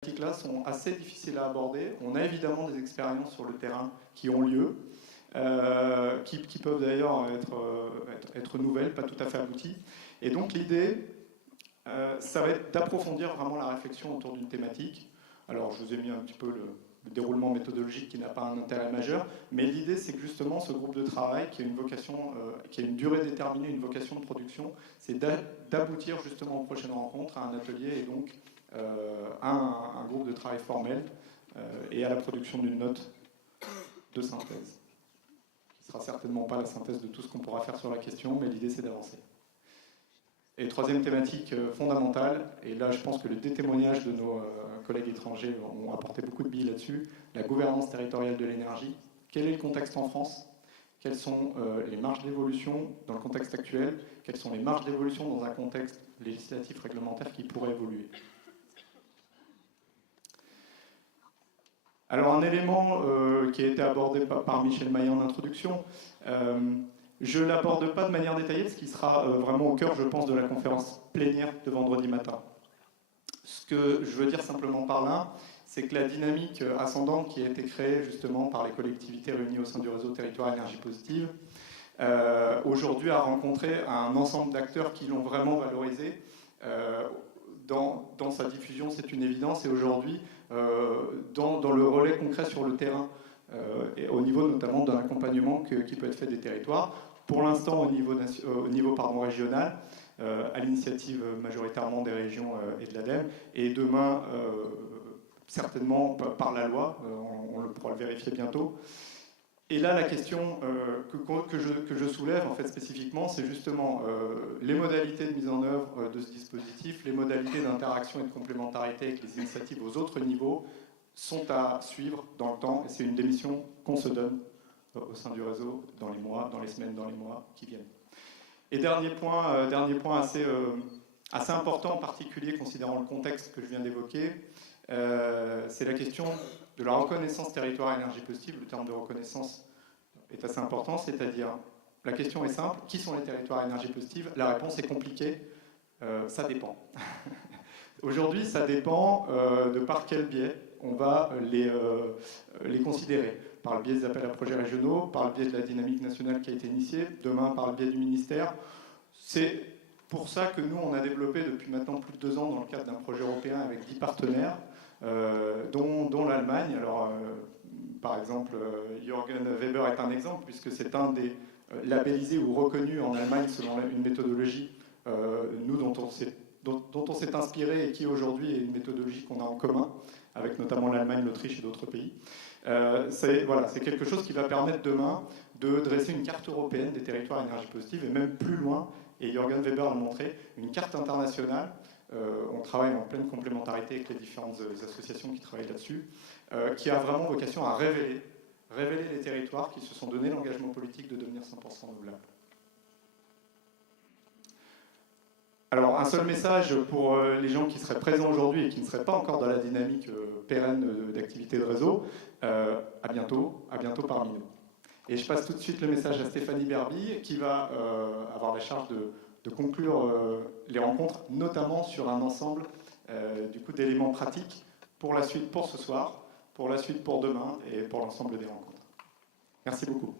thématiques-là sont assez difficiles à aborder. On a évidemment des expériences sur le terrain qui ont lieu, qui peuvent d'ailleurs être nouvelles, pas tout à fait abouties. Et donc l'idée, ça va être d'approfondir vraiment la réflexion autour d'une thématique. Alors je vous ai mis un petit peu le déroulement méthodologique qui n'a pas un intérêt majeur, mais l'idée c'est que justement ce groupe de travail qui a une vocation, qui a une durée déterminée, une vocation de production, c'est d'aboutir justement aux prochaines rencontres, à un atelier et donc à un groupe de travail formel et à la production d'une note de synthèse. Qui ne sera certainement pas la synthèse de tout ce qu'on pourra faire sur la question, mais l'idée c'est d'avancer. Et troisième thématique fondamentale, et là je pense que le témoignages de nos collègues étrangers ont apporté beaucoup de billes là-dessus, la gouvernance territoriale de l'énergie. Quel est le contexte en France? Quelles sont les marges d'évolution dans le contexte actuel? Quelles sont les marges d'évolution dans un contexte législatif, réglementaire qui pourrait évoluer? Alors un élément qui a été abordé par Michel Maillet en introduction, je ne l'aborde pas de manière détaillée, parce qu'il sera vraiment au cœur, je pense, de la conférence plénière de vendredi matin. Ce que je veux dire simplement par là, c'est que la dynamique ascendante qui a été créée justement par les collectivités réunies au sein du réseau Territoire Énergie Positive, aujourd'hui a rencontré un ensemble d'acteurs qui l'ont vraiment valorisé. Dans sa diffusion, c'est une évidence, et aujourd'hui, dans le relais concret sur le terrain, et au niveau notamment d'un accompagnement qui peut être fait des territoires, pour l'instant au niveau régional, à l'initiative majoritairement des régions et de l'ADEME, et demain, certainement par la loi, on pourra le vérifier bientôt. Et là, la question que je soulève en fait spécifiquement, c'est justement les modalités de mise en œuvre de ce dispositif, les modalités d'interaction et de complémentarité avec les initiatives aux autres niveaux sont à suivre dans le temps, et c'est une des missions qu'on se donne au sein du réseau dans les mois, dans les semaines, dans les mois qui viennent. Et dernier point assez important, en particulier considérant le contexte que je viens d'évoquer, c'est la question de la reconnaissance territoire énergie positive. Le terme de reconnaissance est assez important, c'est-à-dire, la question est simple, qui sont les territoires énergie positive? La réponse est compliquée, ça dépend. Aujourd'hui, ça dépend de par quel biais on va les considérer. Par le biais des appels à projets régionaux, par le biais de la dynamique nationale qui a été initiée, demain par le biais du ministère. C'est pour ça que nous, on a développé depuis maintenant plus de 2 ans, dans le cadre d'un projet européen avec 10 partenaires, dont l'Allemagne. Alors, par exemple, Jürgen Weber est un exemple, puisque c'est un des labellisés ou reconnus en Allemagne selon une méthodologie, nous, dont on s'est inspiré et qui aujourd'hui est une méthodologie qu'on a en commun, avec notamment l'Allemagne, l'Autriche et d'autres pays. C'est quelque chose qui va permettre demain de dresser une carte européenne des territoires énergie positive, et même plus loin, et Jürgen Weber l'a montré, une carte internationale. On travaille en pleine complémentarité avec les différentes associations qui travaillent là-dessus, qui a vraiment vocation à révéler les territoires qui se sont donné l'engagement politique de devenir 100% renouvelables. Alors, un seul message pour les gens qui seraient présents aujourd'hui et qui ne seraient pas encore dans la dynamique pérenne d'activité de réseau. À bientôt parmi nous. Et je passe tout de suite le message à Stéphanie Berby, qui va avoir la charge de conclure les rencontres, notamment sur un ensemble d'éléments pratiques pour la suite pour ce soir, pour la suite pour demain et pour l'ensemble des rencontres. Merci beaucoup.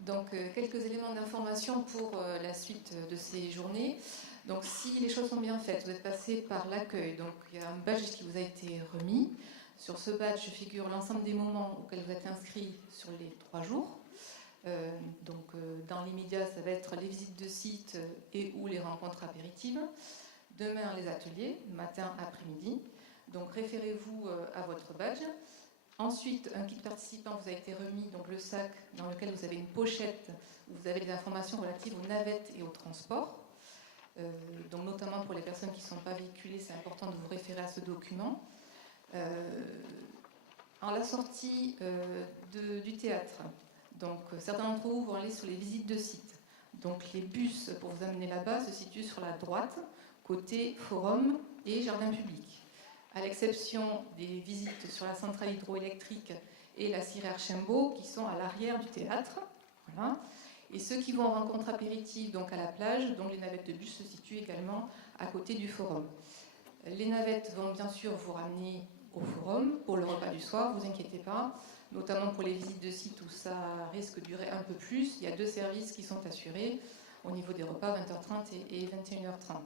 Donc, quelques éléments d'information pour la suite de ces journées. Donc, si les choses sont bien faites, vous êtes passé par l'accueil. Donc, il y a un badge qui vous a été remis. Sur ce badge figure l'ensemble des moments auxquels vous êtes inscrits sur les 3 jours. Dans l'immédiat, ça va être les visites de site et ou les rencontres apéritives. Demain, les ateliers, matin, après-midi. Donc, référez-vous à votre badge. Ensuite, un kit participant vous a été remis, donc le sac dans lequel vous avez une pochette où vous avez des informations relatives aux navettes et au transport. Donc notamment pour les personnes qui ne sont pas véhiculées, c'est important de vous référer à ce document. En la sortie du théâtre, donc certains d'entre vous vont aller sur les visites de site. Donc les bus pour vous amener là-bas se situent sur la droite, côté forum et jardin public. À l'exception des visites sur la centrale hydroélectrique et la Scierer Archambault, qui sont à l'arrière du théâtre. Voilà. Et ceux qui vont en rencontre apéritive, donc à la plage, donc les navettes de bus se situent également à côté du forum. Les navettes vont bien sûr vous ramener au forum pour le repas du soir, vous inquiétez pas, notamment pour les visites de site où ça risque de durer un peu plus. Il y a 2 services qui sont assurés au niveau des repas, 20h30 et 21h30.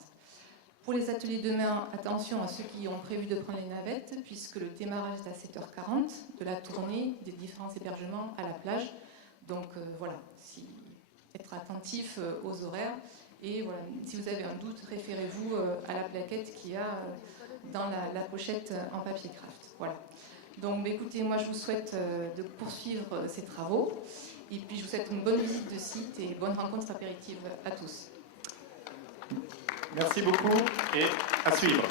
Pour les ateliers demain, attention à ceux qui ont prévu de prendre les navettes, puisque le démarrage est à 7h40 de la tournée des différents hébergements à la plage. Donc voilà, être attentif aux horaires. Et voilà, si vous avez un doute, référez-vous à la plaquette qu'il y a dans la pochette en papier craft. Voilà. Donc écoutez, moi je vous souhaite de poursuivre ces travaux. Et puis je vous souhaite une bonne visite de site et bonne rencontre apéritive à tous. Merci beaucoup et à suivre.